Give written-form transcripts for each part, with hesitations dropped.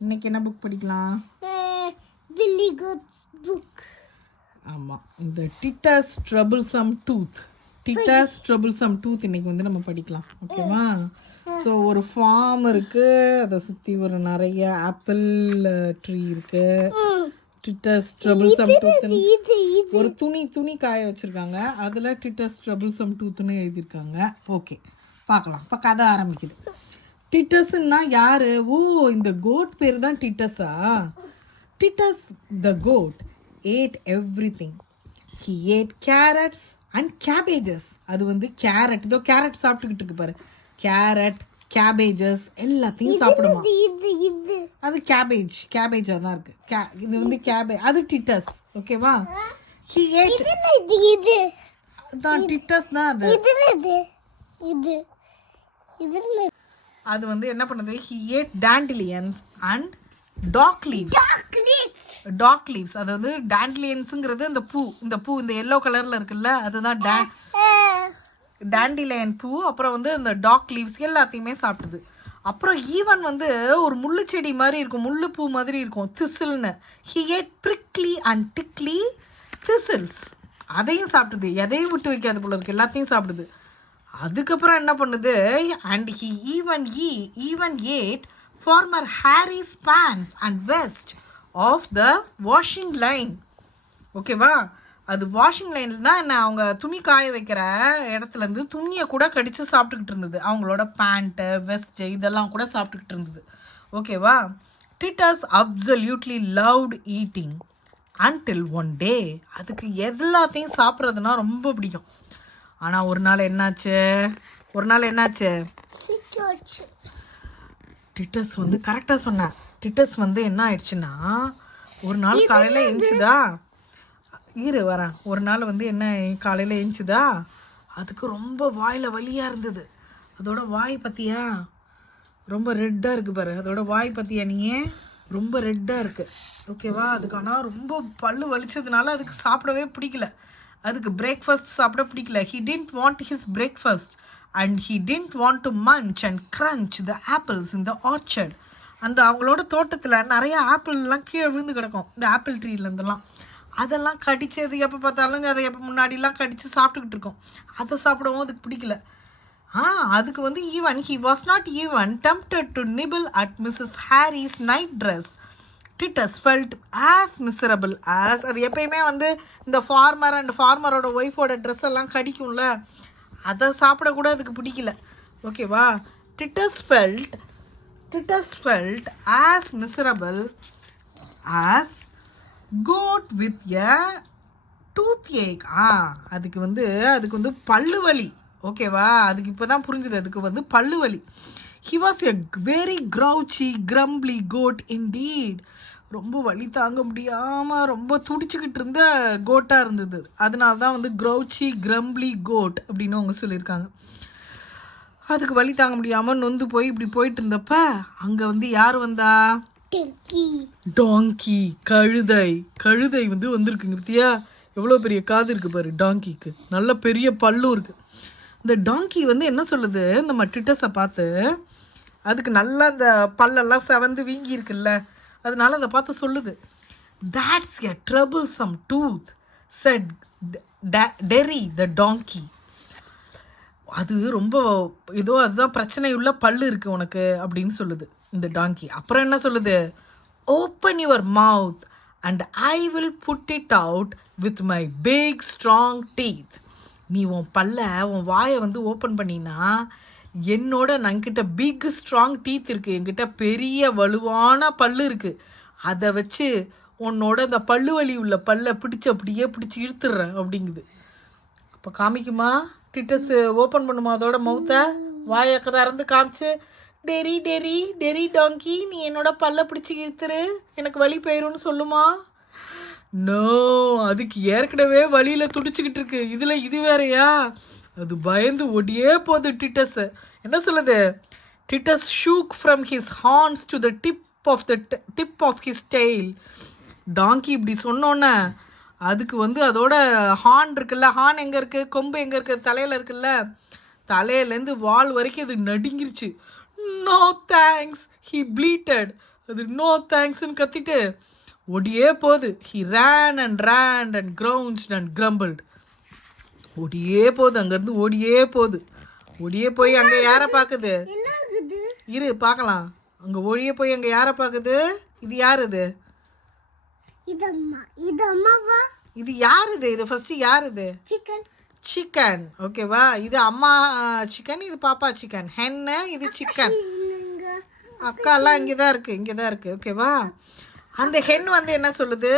இன்னைக்கு என்ன புக் படிக்கலாம்? பில்லி கோட்ஸ் புக். ஆமாம், இந்த Dittus troublesome tooth. Dittus troublesome tooth இன்னைக்கு வந்து நம்ம படிக்கலாம். ஓகேவா? ஸோ ஒரு ஃபார்ம் இருக்கு, அதை சுற்றி ஒரு நிறைய ஆப்பிள் ட்ரீ இருக்கு. டிட்டஸ் ட்ரபிள்சம் டூத்னு ஒரு துணி காய வச்சிருக்காங்க, அதில் டிட்டஸ் ட்ரபிள்சம் டூத்னு எழுதியிருக்காங்க. ஓகே, பார்க்கலாம். இப்போ கதை ஆரம்பிக்குது. டிட்டஸ்ன்னா யாரு? ஓ, இந்த கோட் பேர் தான் டிட்டஸா? Titus the goat ate everything. He ate carrots and cabbages. அது வந்து கேரட், இதோ கேரட் சாப்பிட்டுக்கிட்டு இருக்கு பாரு. கேரட், கேபேஜஸ் எல்லாத்தையும் சாப்பிடுமா. அது கேபேஜா தான் இருக்கு. இது வந்து கேபேஜ், அது டிட்டஸ். ஓகேவா? He ate இது தான் டிட்டஸ் தான் அது. அது வந்து என்ன பண்ணுது? He ate dandelions and dock leaves. Dock leaves, அதாவது டாண்டிலியன்ஸுங்கிறது இந்த பூ, இந்த எல்லோ கலர்ல இருக்குல்ல, அதுதான் டாண்டிலியன் பூ. அப்புறம் வந்து இந்த டாக் லீவ்ஸ் எல்லாத்தையுமே சாப்பிடுது. அப்புறம் ஈவன் வந்து ஒரு முள்ளு செடி மாதிரி இருக்கும், முள்ளு பூ மாதிரி இருக்கும், திசில்னு. ஹி ஏட் பிரிக்லி அண்ட் டிக்லி திசில்ஸ், அதையும் சாப்பிடுது. எதையும் விட்டு வைக்காது போல இருக்கு, எல்லாத்தையும் சாப்பிடுது. அதுக்கப்புறம் என்ன பண்ணுது? And he even ate farmer Harris pants and vest off the washing line. ஓகேவா? அது வாஷிங் லைன்னா என்ன? அவங்க துணி காய வைக்கிற இடத்துலேருந்து துணியை கூட கடித்து சாப்பிட்டுக்கிட்டு இருந்தது. அவங்களோட பேண்ட்டு, வெஸ்ட்டு இதெல்லாம் கூட சாப்பிட்டுக்கிட்டு இருந்தது. ஓகேவா? Dittus absolutely loved eating until one day. அதுக்கு எல்லாத்தையும் சாப்பிட்றதுனா ரொம்ப பிடிக்கும். ஆனால் ஒரு நாள் என்னாச்சு? டிட்டஸ் வந்து கரெக்டாக சொன்னேன். டிட்டஸ் வந்து என்ன ஆயிடுச்சுன்னா, ஒரு நாள் காலையில் எழுந்துச்சுதா, ஒரு நாள் வந்து என்ன காலையில் எழுந்துச்சுதா, அதுக்கு ரொம்ப வாயில் வலியாக இருந்தது. அதோட வாய் பற்றியா ரொம்ப ரெட்டாக இருக்குது பாரு. அதோட வாய் பற்றியா நீயே ரொம்ப ரெட்டாக இருக்குது. ஓகேவா? அதுக்கு ஆனால் ரொம்ப பல்லு வலிச்சதுனால அதுக்கு சாப்பிடவே பிடிக்கல. அதுக்கு பிரேக்ஃபாஸ்ட் சாப்பிட பிடிக்கல. He didn't want his breakfast and he didn't want to munch and crunch the apples in the orchard. அந்த அவங்களோட தோட்டத்தில் நிறைய ஆப்பிள்லாம் கீழே விழுந்து கிடக்கும், இந்த ஆப்பிள் ட்ரீலேருந்துலாம். அதெல்லாம் கடிச்சு, அது எப்போ பார்த்தாலும் அதை எப்போ முன்னாடிலாம் கடித்து சாப்பிட்டுக்கிட்டு இருக்கோம். அதை சாப்பிடவும் அதுக்கு பிடிக்கல. அதுக்கு வந்து he was not even tempted to nibble at Mrs. Harry's night dress. Titus felt as miserable as, அது எப்பயுமே வந்து இந்த ஃபார்மர் அண்ட் ஃபார்மரோட ஒய்ஃபோட ட்ரெஸ் எல்லாம் கடிக்கும்ல, அதை சாப்பிடக்கூட அதுக்கு பிடிக்கல. ஓகேவா? Titus felt as miserable as goat with a toothache. அதுக்கு வந்து பல்லு வலி. ஓகேவா? அதுக்கு இப்போதான் புரிஞ்சுது, அதுக்கு வந்து பல்லு வலி. He was a very grouchy, grumbly goat indeed. ரொம்ப வலி தாங்க முடியாமல் ரொம்ப துடிச்சுக்கிட்டு இருந்த கோட்டாக இருந்தது. அதனால தான் வந்து grouchy, grumbly goat அப்படின்னு அவங்க சொல்லியிருக்காங்க. அதுக்கு வலி தாங்க முடியாமல் நொந்து போய் இப்படி போயிட்டு இருந்தப்ப அங்கே வந்து யார் வந்தா? டாங்கி, கழுதை வந்து வந்திருக்குங்க. பத்தியா எவ்வளோ பெரிய காது இருக்கு பாரு டாங்கிக்கு, நல்ல பெரிய பல்லும் இருக்கு. இந்த டாங்கி வந்து என்ன சொல்லுது நம்ம டிட்டஸை பார்த்து? அதுக்கு நல்லா இந்த பல்லெல்லாம் செவந்து வீங்கி இருக்குல்ல, அதனால அதை பார்த்து சொல்லுது. That's a troublesome tooth, said Derry the donkey. அது ரொம்ப ஏதோ அதுதான் பிரச்சனையுள்ள பல்லு இருக்கு உனக்கு அப்படின்னு சொல்லுது இந்த டாங்கி. அப்புறம் என்ன சொல்லுது? Open your mouth and I will put it out with my big strong teeth. நீ உன் வாயை வந்து ஓப்பன் பண்ணினா என்கிட்ட பிக் ஸ்ட்ராங் டீத் இருக்குது, என்கிட்ட பெரிய வலுவான பல்லு இருக்குது, அதை வச்சு உன்னோட இந்த பல்லு வலி உள்ள பல்லை அப்படியே பிடிச்சி இழுத்துடுறேன் அப்படிங்குது. அப்போ காமிக்குமா? டிட்டஸ் ஓப்பன் பண்ணுமா அதோட மவுத்தை, வாயை திறந்து காமிச்சு, டெரி டாங்கி, நீ என்னோட பல்ல பிடிச்சி இழுத்துரு, எனக்கு வலி போயிரும்னு சொல்லுமா? நோ, அதுக்கு ஏற்கனவே வலியில் துடிச்சுக்கிட்டு இருக்கு, இதில் இது வேறையா? அது பயந்து ஒடியே போகுது டிட்டஸ். என்ன சொல்லுது? Dittus shook from his horns to the tip of his tail. டாங்கி இப்படி சொன்னோன்னே அதுக்கு வந்து அதோட ஹார்ன் இருக்குல்ல, ஹார்ன் எங்கே இருக்குது, கொம்பு எங்கே இருக்குது, தலையில் இருக்குல்ல, தலையிலேருந்து வால் வரைக்கும் அது நடுங்கிருச்சு. No thanks, he bleated. அது நோ தேங்க்ஸ்ன்னு கத்திட்டு ஓடியே போகுது. He ran and grounds and crumbled. ஓடியே போகுது, அங்கேருந்து ஓடியே போகுது. ஓடியே போய் அங்கே யாரை பார்க்குது? என்ன ஆகுது? இரு பார்க்கலாம். அங்கே ஓடியே போய் அங்கே யாரை பார்க்குது? இது யார் இது? இது அம்மா. இது அம்மாவா? இது யார் இது? இது ஃபர்ஸ்ட் யார் இது? சிக்கன். சிக்கன். ஓகேவா? இது அம்மா சிக்கன், இது பாப்பா சிக்கன். ஹென்னு, இது சிக்கன். அக்கா எல்லாம் இங்கே தான் இருக்கு. ஓகேவா? அந்த ஹென் வந்து என்ன சொல்லுது?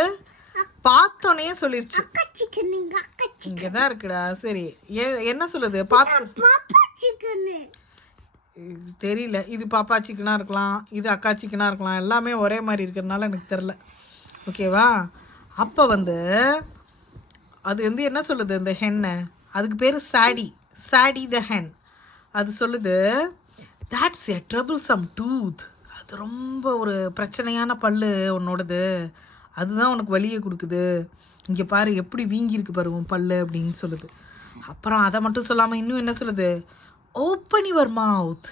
பார்த்தோன்னே சொல்லிருச்சு. அக்கா சிக்கன். அக்கா சிக்கன் இங்கே தான் இருக்குடா. சரி, என்ன சொல்லுது? பார்த்து பாப்பா சிக்கன். தெரியல. இது பாப்பா சிக்கனாக இருக்கலாம், இது அக்கா சிக்கனாக இருக்கலாம். எல்லாமே ஒரே மாதிரி இருக்கிறதுனால எனக்கு தெரில. ஓகேவா? அப்போ வந்து அது வந்து என்ன சொல்லுது? அந்த ஹென்னை, அதுக்கு பேர் சாடி த ஹென். அது சொல்லுது, that's a troublesome tooth. அது ரொம்ப ஒரு பிரச்சனையான பல்லு உன்னோடது, அதுதான் உனக்கு வலியை கொடுக்குது. இங்கே பாரு எப்படி வீங்கியிருக்கு பாரு உன் பல்லு அப்படின்னு சொல்லுது. அப்புறம் அதை மட்டும் சொல்லாமல் இன்னும் என்ன சொல்லுது? Open your mouth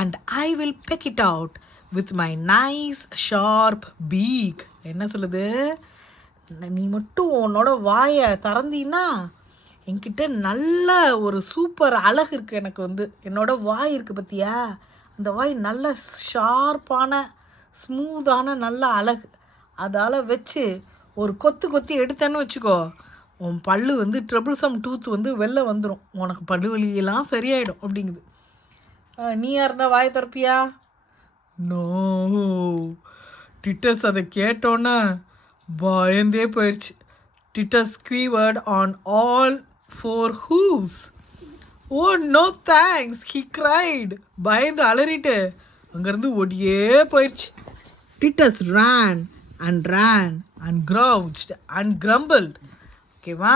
and I will peck it out with my nice sharp beak. என்ன சொல்லுது? நீ மட்டும் உன்னோட வாயை திறந்தீன்னா என்கிட்ட நல்ல ஒரு சூப்பர் அழகு இருக்குது. எனக்கு வந்து என்னோட வாய் இருக்குது பார்த்தியா, அந்த வாய் நல்ல ஷார்ப்பான ஸ்மூத்தான நல்ல அழகு. அதால் வச்சு ஒரு கொத்தி எடுத்தேன்னு வச்சுக்கோ, உன் பல்லு வந்து ட்ரபிள்சம் டூத் வந்து வெளில வந்துடும், உனக்கு பல்லு வலியெல்லாம் சரியாயிடும் அப்படிங்குது. நீயா இருந்தால் வாய் திறப்பியா? நோ. டிட்டஸ் அதை கேட்டோன்னே பயந்தே போயிடுச்சு. Titus quivered on all 4 hooves. Oh no thanks, he cried. பயந்து அலறிட்டு அங்கேருந்து ஓடியே போயிடுச்சு. Dittus ran and grouched and grumbled. ஓகேவா?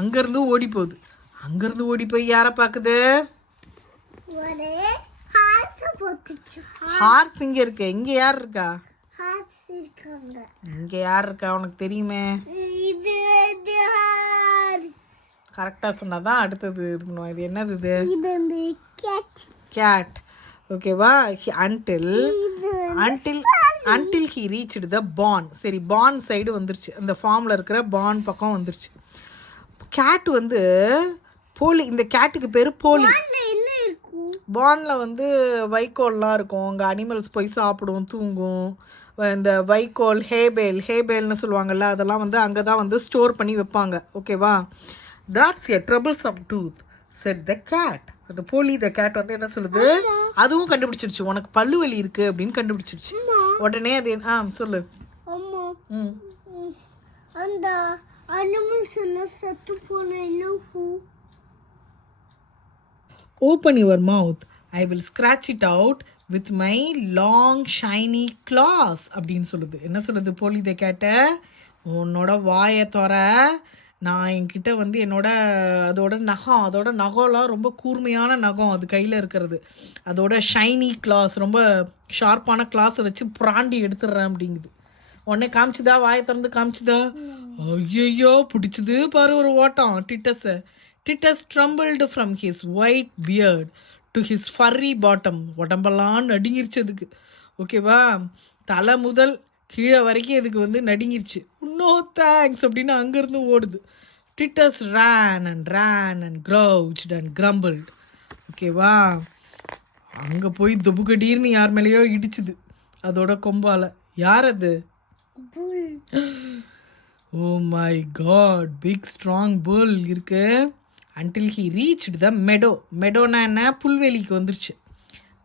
அங்கேருந்து ஓடி போகுது. அங்கேருந்து ஓடி போய் யாரை பார்க்குது? ஒரு ஹார்ஸ் போட்டுச்சு. ஹார்ஸ் இங்கே இருக்கு. இங்கே யார் இருக்கா? ஹார்ஸ் இருக்காங்க. இங்கே யார் இருக்கா உனக்கு தெரியுமே? இது ஹார்ஸ். கரெக்டாக சொன்னாதான் அடுத்தது இது பண்ணுவோம். இது என்னது? இது இந்த கேட். ஓகேவா? until he reached the barn. சரி, barn சைடு வந்துருச்சு. அந்த ஃபார்மில் இருக்கிற barn பக்கம் வந்துருச்சு. கேட் வந்து போலி. இந்த கேட்டுக்கு பேர் போலி. என்ன இருக்கும்? பார்னில் வந்து வைக்கோல்லாம் இருக்கும். அங்கே அனிமல்ஸ் போய் சாப்பிடும், தூங்கும். இந்த வைக்கோல், ஹேபேல்னு சொல்லுவாங்கல்ல, அதெல்லாம் வந்து அங்கே தான் வந்து ஸ்டோர் பண்ணி வைப்பாங்க. ஓகேவா? that's a troublesome tooth said the cat. அந்த போலி த கேட் வந்து என்ன சொல்லுது? அதுவும் கண்டுபிடிச்சிருச்சு உனக்கு பல்லு வலி இருக்கு அப்படின்னு கண்டுபிடிச்சிருச்சு. உடனே அது சொல்லு. அம்மா, அந்த அனிமல்ஸ் எல்லாம் செத்து போன என்ன? Open your mouth, I will scratch it out with my long shiny claws அப்படின்னு சொல்லுது. என்ன சொல்லுது போலி த கேட்ட? உன்னோட வாயை தோற, நான் என்கிட்ட வந்து அதோட நகம்லாம் ரொம்ப கூர்மையான நகம், அது கையில் இருக்கிறது. அதோட ஷைனி கிளாஸ், ரொம்ப ஷார்ப்பான கிளாஸை வச்சு புராண்டி எடுத்துடுறேன் அப்படிங்குது. உடனே காமிச்சுதா? வாயை திறந்து காமிச்சுதா? ஐயோ, பிடிச்சது பாரு ஒரு ஓட்டம் டிட்டஸை. Titus trembled from his white beard to his furry bottom. உடம்பெல்லாம் நடுங்கிருச்சு. ஓகேவா? தலை முதல் கீழே வரைக்கும் இதுக்கு வந்து நடுங்கிருச்சு. நோ தேங்க்ஸ் அப்படின்னு அங்கேருந்து ஓடுது. Dittus ran and grouched and grumbled. ஓகேவா? அங்கே போய் துபுகடீர்னு யார் மேலேயோ இடிச்சுது அதோட கொம்பால். யார் அது? Oh my god, big strong bull இருக்கு. until he reached the meadow. மெடோனா என்ன? புல்வெளிக்கு வந்துருச்சு.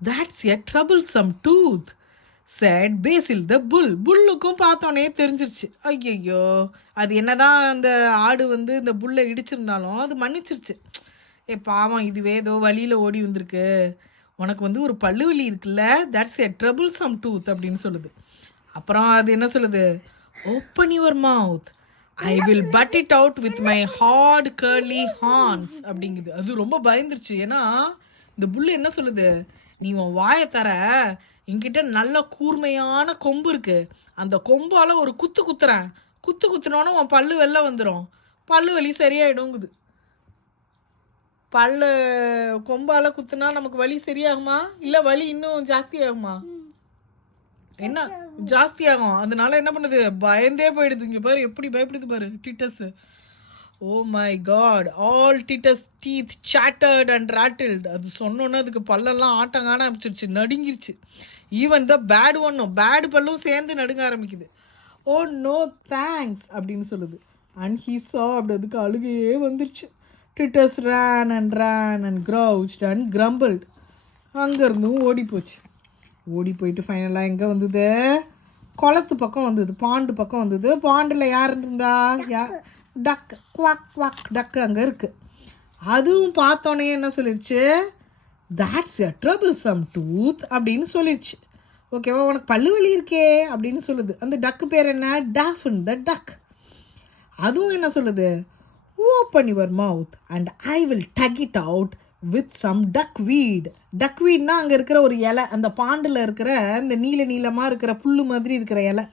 that's a troublesome tooth said Basil the bull. புல்லுக்கும் பார்த்தோன்னே தெரிஞ்சிருச்சு. ஐயோ, அது என்னதான் அந்த ஆடு வந்து இந்த புல்லை இடிச்சிருந்தாலும் அது மன்னிச்சிருச்சு. பாவம், இதுவே ஏதோ வழியில் ஓடி வந்திருக்கு, உனக்கு வந்து ஒரு பல்லு வலி இருக்குல்ல, that's a troublesome tooth அப்படின்னு சொல்லுது. அப்புறம் அது என்ன சொல்லுது? Open your mouth, I will put it out with my hard curly horns அப்படிங்குது. அது ரொம்ப பயந்துருச்சு. ஏன்னா இந்த புல்லு என்ன சொல்லுது? நீ உன் வாயை தர, என்கிட்ட நல்ல கூர்மையான கொம்பு இருக்கு, அந்த கொம்பால ஒரு குத்துறேன், குத்துனோன்னு உன் பல்லு வெளில வந்துடும், பல்லு வலி சரியாயிடுங்குது. பல்லு கொம்பால குத்துனா நமக்கு வலி சரியாகுமா இல்லை வலி இன்னும் ஜாஸ்தி ஆகுமா? என்ன ஜாஸ்தியாகும். அதனால என்ன பண்ணுது, பயந்தே போயிடுது. இங்க பாரு எப்படி பயப்படுது பாரு Titus. Oh my God, all Titus teeth chattered and rattled. அது சொன்னோன்னே அதுக்கு பல்லெல்லாம் ஆட்டங்கான ஆரம்பிச்சிருச்சு, நடுங்கிருச்சு. ஈவன் த பேட் ஒன்னும், பேட் பல்லும் சேர்ந்து நடுங்க ஆரம்பிக்குது. ஓ நோ தேங்க்ஸ் அப்படின்னு சொல்லுது. அண்ட் ஹீ saw, அப்படி அதுக்கு அழுகையே வந்துருச்சு. Dittus ran and grouched and grumbled. அங்கேருந்தும் ஓடி போச்சு. ஓடி போயிட்டு ஃபைனலாக எங்கே வந்தது, குளத்து பக்கம் வந்தது, பாண்டு பக்கம் வந்தது. பாண்டில் யார் இருந்தா, டக் குவாக் குவாக் டக்கு அங்கே இருக்குது. அதுவும் பார்த்தோன்னே என்ன சொல்லிடுச்சு, that's a troublesome tooth அப்படின்னு சொல்லிடுச்சு. ஓகேவா, உனக்கு பல்லு வலி இருக்கே அப்படின்னு சொல்லுது. அந்த டக்கு பேர் என்ன, டாஃபின் த டக். அதுவும் என்ன சொல்லுது, open your mouth and I will tuck it out with some duckweed. டக்வீட்னா அங்கே இருக்கிற ஒரு இலை, அந்த பாண்டில் இருக்கிற இந்த நீளமாக இருக்கிற புல்லு மாதிரி இருக்கிற இலை,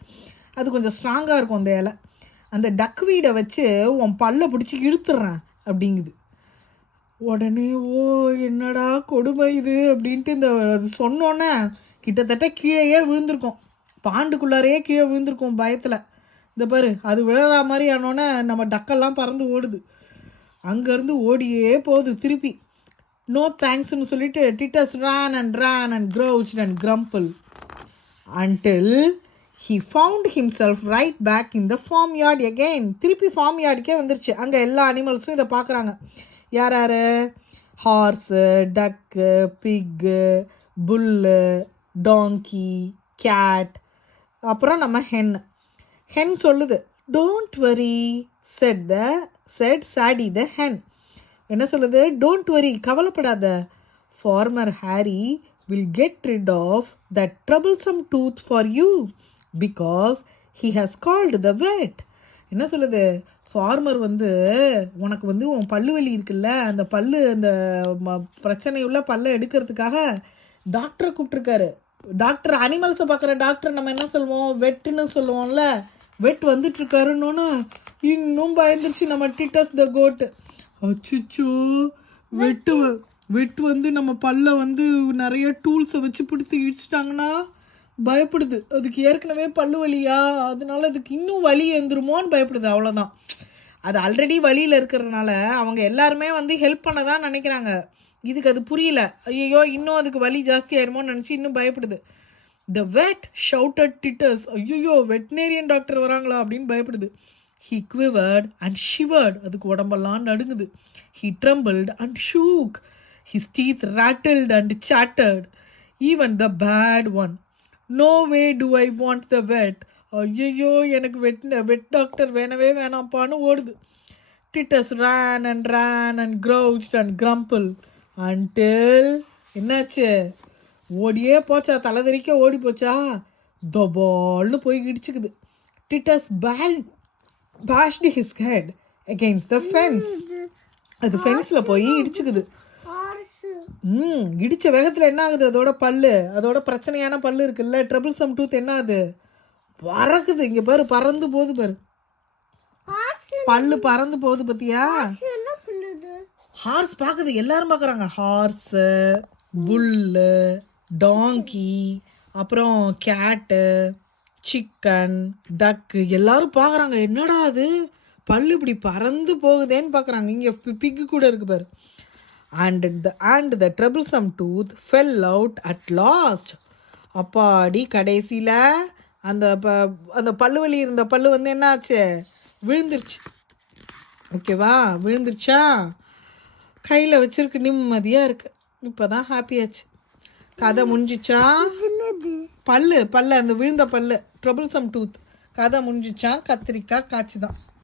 அது கொஞ்சம் ஸ்ட்ராங்காக இருக்கும் அந்த இலை. அந்த டக்வீடை வச்சு உன் பல்லை பிடிச்சி இழுத்துட்றேன் அப்படிங்குது. உடனே ஓ என்னடா கொடுமை இது அப்படின்ட்டு இந்த அது சொன்னோன்னே கிட்டத்தட்ட கீழேயே விழுந்திருக்கோம், பாண்டுக்குள்ளாரையே கீழே விழுந்திருக்கோம் பயத்தில். இந்த பாரு அது விழற மாதிரி ஆனோன்னே நம்ம டக்கெல்லாம் பறந்து ஓடுது. அங்கேருந்து ஓடியே போகுது திருப்பி. நோ தேங்க்ஸ்னு சொல்லிட்டு Dittus ran and grouched and grumbled until he found himself right back in the farmyard again. திருப்பி ஃபார்ம் யார்டுக்கே வந்துருச்சு. அங்கே எல்லா அனிமல்ஸும் இதை பார்க்குறாங்க. யார் யார், ஹார்ஸு, டக்கு, பிக்கு, புல்லு, டாங்கி, கேட், அப்புறம் நம்ம ஹென் சொல்லுது. டோன்ட் வரி செட் சாடி த ஹென். என்ன சொல்லுது, டோன்ட் வரி கவலைப்படாத, farmer Harry will get rid of that troublesome tooth for you because he has called the vet. என்ன சொல்லுது, ஃபார்மர் வந்து உனக்கு வந்து உன் பல்லு வலி இருக்குல்ல, அந்த பல்லு அந்த பிரச்சனையுள்ள பல்லை எடுக்கிறதுக்காக டாக்டரை கூப்பிட்ருக்காரு. டாக்டர், அனிமல்ஸை பார்க்குற டாக்டர் நம்ம என்ன சொல்லுவோம், வெட்டுன்னு சொல்லுவோம்ல, வெட் வந்துட்டுருக்காருன்னு இன்னும் பயந்துருச்சு நம்ம டிட்டஸ் த கோட்டு. அச்சுச்சோ, வெட்டு வந்து நம்ம பல்ல வந்து நிறைய டூல்ஸை வச்சு பிடித்து இடிச்சிட்டாங்கன்னா பயப்படுது. அதுக்கு ஏற்கனவே பல்லு வலியா, அதனால அதுக்கு இன்னும் வலி எழுந்துருமோன்னு பயப்படுது. அவ்வளோதான். அது ஆல்ரெடி வலியில் இருக்கிறதுனால அவங்க எல்லாருமே வந்து ஹெல்ப் பண்ண தான் நினைக்கிறாங்க. இதுக்கு அது புரியல. ஐயோ இன்னும் அதுக்கு வலி ஜாஸ்தி ஆயிருமோன்னு நினச்சி இன்னும் பயப்படுது. த வெட் ஷவுட்டட் டிட்டஸ். ஐயோ வெட்டினேரியன் டாக்டர் வராங்களா அப்படின்னு பயப்படுது. He quivered and shivered. அதுக்கு உடம்பெல்லாம் நடுங்குது. He trembled and shook. His teeth rattled and chattered. Even the bad one. No way do I want the vet. ஐயோ எனக்கு வெட் டாக்டர் வேணவே வேணாப்பான்னு ஓடுது. Dittus ran and grouched and grumbled until என்னாச்சு, ஓடியே போச்சா, தலைதறிக்க ஓடி போச்சா, தொபால்னு போய் இடிச்சுக்குது. Titus bashed his head against the fence. அது ஃபென்ஸில் போய் இடிச்சுக்குது. இடித்த வேகத்தில் என்ன ஆகுது, அதோட பிரச்சனையான பல்லு இருக்குல்ல, ட்ரபிள்சம் டூத் என்ன ஆகுது, பறக்குது. இங்கே பாரு பறந்து போகுது பாரு, பல்லு பறந்து போகுது பத்தியா. ஹார்ஸ் பார்க்குது, எல்லாரும் பார்க்குறாங்க. ஹார்ஸு, புல்லு, டாங்கி, அப்புறம் கேட்டு, சிக்கன், டக்கு எல்லாரும் பார்க்குறாங்க. என்னடா அது பல்லு இப்படி பறந்து போகுதேன்னு பார்க்குறாங்க. இங்கே பிக்கு கூட இருக்கு பாரு. and the troublesome tooth fell out at last. அப்பாடி கடைசியில் அந்த பல்லு வலி இருந்த பல்லு வந்து என்ன ஆச்சு, விழுந்துருச்சு. ஓகேவா, விழுந்துருச்சா, கையில் வச்சிருக்கு, நிம்மதியாக இருக்கு. இப்போ தான் ஹாப்பியாச்சு. கதை முடிஞ்சிச்சா, பல்லு அந்த விழுந்த பல்லு ட்ரபிள்சம் டூத் கதை முடிஞ்சிச்சா, கத்திரிக்காய் காய்ச்சி தான்.